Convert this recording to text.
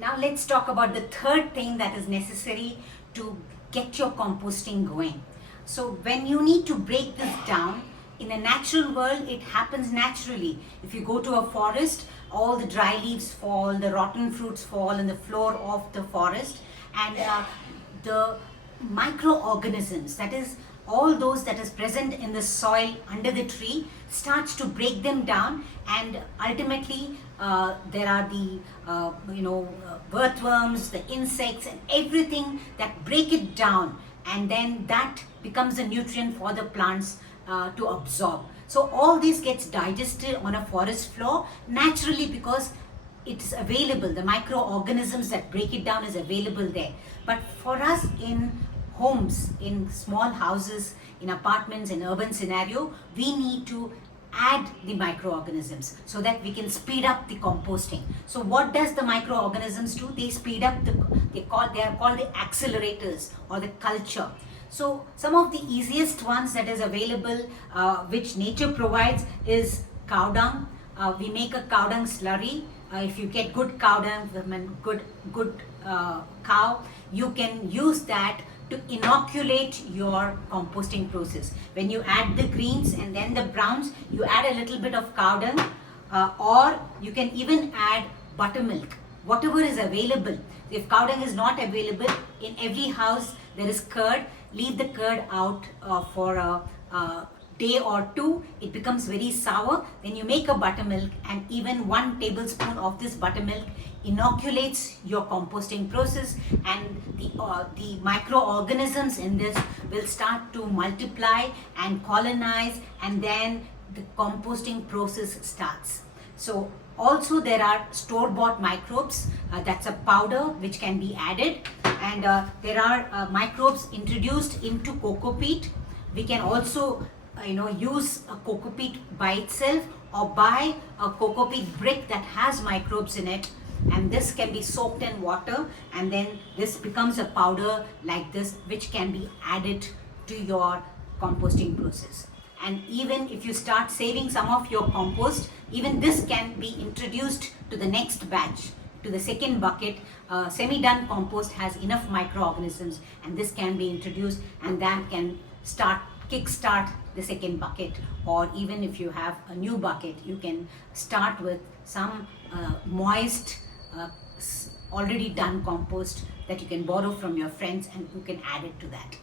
Now let's talk about the third thing that is necessary to get your composting going. So when you need to break this down, in a natural world, it happens naturally. If you go to a forest, all the dry leaves fall, the rotten fruits fall on the floor of the forest, and the microorganisms, that is all those that is present in the soil under the tree, starts to break them down, and ultimately there are the earthworms, the insects and everything that break it down, and then that becomes a nutrient for the plants to absorb. So all this gets digested on a forest floor naturally because it's available. The microorganisms that break it down is available there. But for us in homes, in small houses, in apartments, in urban scenario, we need to add the microorganisms so that we can speed up the composting. So what does the microorganisms do? They speed up they are called the accelerators or the culture. So some of the easiest ones that is available, which nature provides, is cow dung. We make a cow dung slurry. If you get good cow dung, good cow, you can use that to inoculate your composting process. When you add the greens and then the browns, you add a little bit of cow dung, or you can even add buttermilk, whatever is available. If cow dung is not available, in every house there is curd. Leave the curd out for a day or two. It becomes very sour. Then you make a buttermilk, and even 1 tablespoon of this buttermilk inoculates your composting process, and the microorganisms in this will start to multiply and colonize, and then the composting process starts. So also there are store-bought microbes, that's a powder which can be added, and there are microbes introduced into coco peat. We can also use a coco peat by itself, or buy a coco peat brick that has microbes in it, and this can be soaked in water, and then this becomes a powder like this, which can be added to your composting process. And even if you start saving some of your compost, even this can be introduced to the next batch, to the second bucket. Semi-done compost has enough microorganisms, and this can be introduced, and that can kickstart the second bucket. Or even if you have a new bucket, you can start with some moist already done compost that you can borrow from your friends, and you can add it to that.